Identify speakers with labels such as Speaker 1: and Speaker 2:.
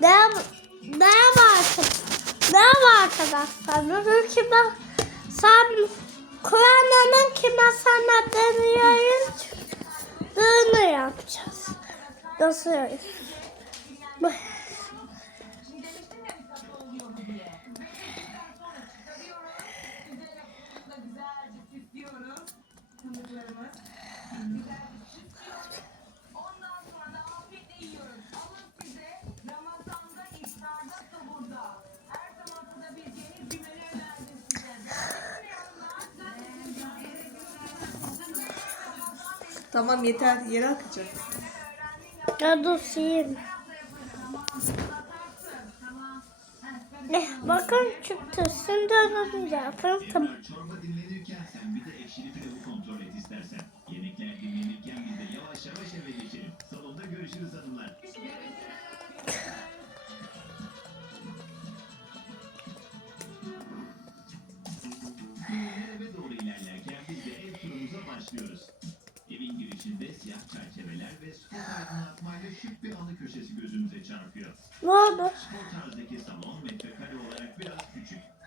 Speaker 1: Ne var? Ne var arkadaşlar? Bugün kime sen Kur'an'ın kime sana deniyoruz? Dığını yapacağız. Nasıl?
Speaker 2: Tamam yeter yere akacak.
Speaker 1: Ya dur. Eh, bakın çıktı. Şimdi onu yapalım. Tamam.
Speaker 3: Evin girişinde siyah çerçeveler ve spor aydınlatmayla şık bir anı köşesi gözümüze çarpıyor.
Speaker 1: Ne oldu?
Speaker 3: Spor